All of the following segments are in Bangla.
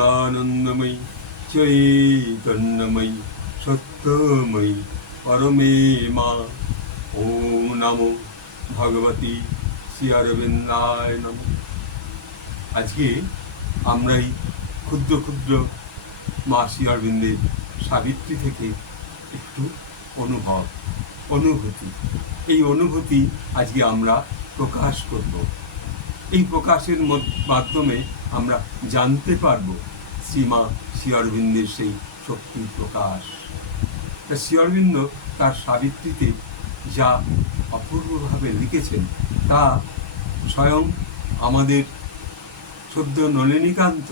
আনন্দময়ী চৈতন্যময়ী সত্যময়ী পরমে মা। ওম নমো ভগবতী শ্রী অরবিন্দায় নমঃ। আজকে আমরা এই ক্ষুদ্র ক্ষুদ্র মা শ্রী অরবিন্দের সাবিত্রী থেকে একটু অনুভূতি এই অনুভূতি আজকে আমরা প্রকাশ করব। এই প্রকাশের মাধ্যমে আমরা জানতে পারব শ্রীমা শ্রী অরবিন্দের সেই শক্তির প্রকাশ। শ্রী অরবিন্দ তার সাবিত্রীতে যা অপূর্বভাবে লিখেছেন তা স্বয়ং আমাদের সদ্য নলিনীকান্ত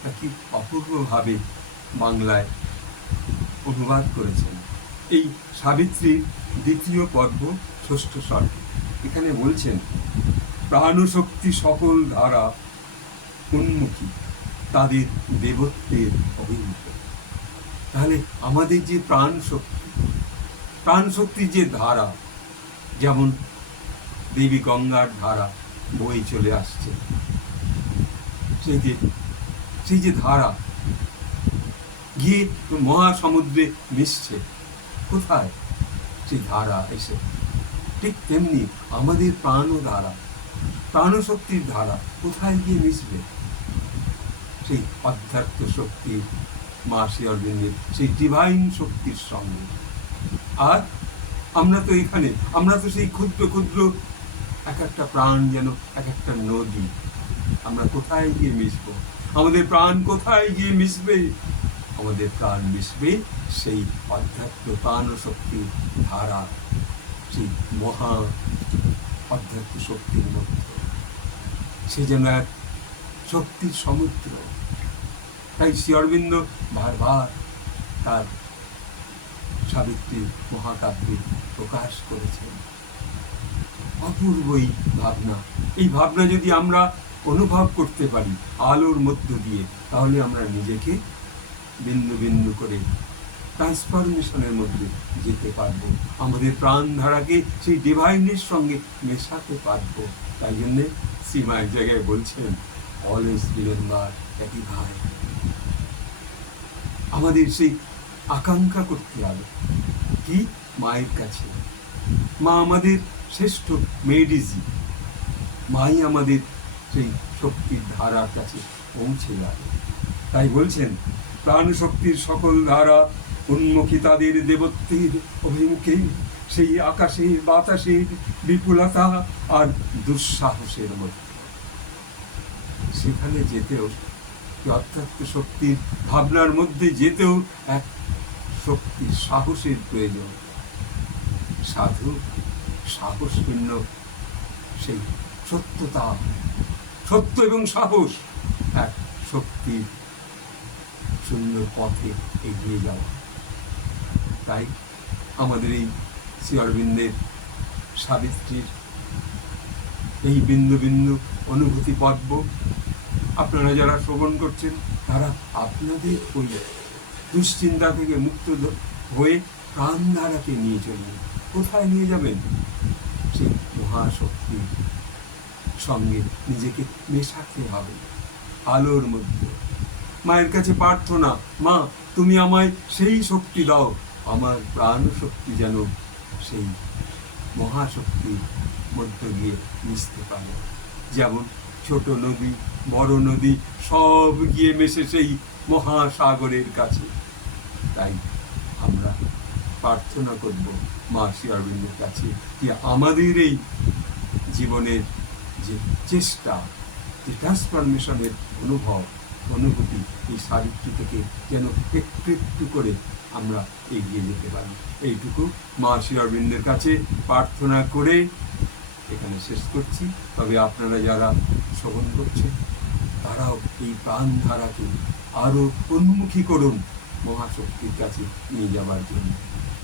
তা কি অপূর্বভাবে বাংলায় অনুবাদ করেছেন। এই সাবিত্রীর দ্বিতীয় পর্ব ষষ্ঠ সর্গে এখানে বলছেন, প্রাণশক্তি সকল ধারা উন্মুখী তাদের দেবত্বের অভিমুখ। তাহলে আমাদের যে প্রাণ শক্তির যে ধারা, যেমন দেবী গঙ্গার ধারা বয়ে চলে আসছে, সেই যে ধারা গিয়ে মহাসমুদ্রে মিশছে, কোথায় সেই ধারা এসে, ঠিক তেমনি আমাদের প্রাণশক্তির ধারা কোথায় গিয়ে মিশবে? সেই অধ্যাত্ম শক্তি মা শ্রী অরবিন্দের সেই ডিভাইন শক্তির সঙ্গে। আর আমরা তো সেই ক্ষুদ্র ক্ষুদ্র এক একটা প্রাণ, যেন এক একটা নদী। আমরা কোথায় গিয়ে মিশব? আমাদের প্রাণ কোথায় গিয়ে মিশবে? আমাদের প্রাণ মিশবে সেই অধ্যাত্ম প্রাণ শক্তির ধারা, সেই মহা অধ্যাত্ম শক্তির মধ্যে। সে যেন এক শক্তির সমুদ্র। তাই শ্রী অরবিন্দ বারবার তার সাবিত্রীর মহাকাব্যে প্রকাশ করেছেন অপূর্বই ভাবনা। এই ভাবনা যদি আমরা অনুভব করতে পারি আলোর মধ্য দিয়ে, তাহলে আমরা নিজেকে বিন্দু বিন্দু করে ট্রান্সফরমেশনের মধ্যে যেতে পারবো, আমাদের প্রাণধারাকে সেই ডিভাইনের সঙ্গে মেশাতে পারবো। তাই জন্যে শ্রীমা এক জায়গায় বলছেন, অলওয়েজ রিমেম্বার দ্যাট ভাই। আমাদের সেই আকাঙ্ক্ষা করতে হবে কি? মায়ের কাছে। মা আমাদের শ্রেষ্ঠ মেডিসিন। মাই আমাদের সেই শক্তির ধারার কাছে পৌঁছে যাবে। তাই বলছেন, প্রাণ শক্তির সকল ধারা উন্মুখী তাদের দেবত্বের অভিমুখে, সেই আকাশের বাতাসের বিপুলতা আর দুঃসাহসের মধ্যে। সেখানে যেতেও, অধ্যাত্ম শক্তির ভাবনার মধ্যে যেতেও এক শক্তির সাহসের প্রয়োজন। সাধু সাহসপূর্ণ সেই সত্য এবং সাহস, এক শক্তির সুন্দর পথে এগিয়ে যাওয়া। তাই আমাদের এই শ্রী অরবিন্দের সাবিত্রীর এই বিন্দু বিন্দু অনুভূতি পর্ব আপনারা যারা শ্রবণ করছেন, তারা আপনাদের ওই দুশ্চিন্তা থেকে মুক্ত হয়ে প্রাণধারাকে নিয়ে চলবেন। কোথায় নিয়ে যাবেন? সেই মহাশক্তির সঙ্গে নিজেকে মেশাতে হবে আলোর মধ্যে। মায়ের কাছে প্রার্থনা, মা তুমি আমায় সেই শক্তি দাও, আমার প্রাণ শক্তি যেন সেই মহাশক্তির মধ্য দিয়ে মিশতে পারে। যেমন ছোট নদী বড় নদী সব গিয়ে মেশে সেই মহাসাগরের কাছে। তাই আমরা প্রার্থনা করব মা শ্রী অরবিন্দের কাছে যে আমাদের এই জীবনের যে চেষ্টা, যে ট্রান্সফরমেশনের অনুভূতি এই সাবিত্রী থেকে যেন একটু একটু করে আমরা এগিয়ে যেতে পারি। এইটুকু মা শ্রী অরবিন্দের কাছে প্রার্থনা করে এখানে শেষ করছি। তবে আপনারা যারা শ্রবণ করছেন, তারাও এই প্রাণধারাকে আরো উন্মুখী করুন মহাশক্তির কাছে নিয়ে যাবার জন্য।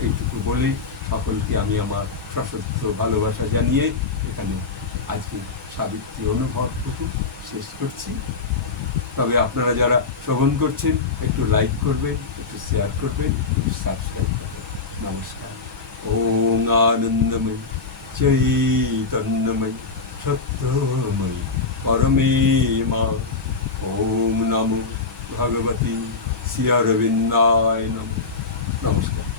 এইটুকু বলে সকলকে আমি আমার সশস্ত্র ভালোবাসা জানিয়ে এখানে আজকে সাবিত্রী অনুভবটুকু শেষ করছি। তবে আপনারা যারা শ্রবণ করছেন, একটু লাইক করবেন, একটু শেয়ার করবেন, একটু সাবস্ক্রাইব করবেন। নমস্কার। ওম আনন্দময়ী চৈতন্যময়ী সত্যময়ী পরমে মা। ওম নমো ভগবতী শ্রী অরবিন্দায় নমঃ। নমস্কার।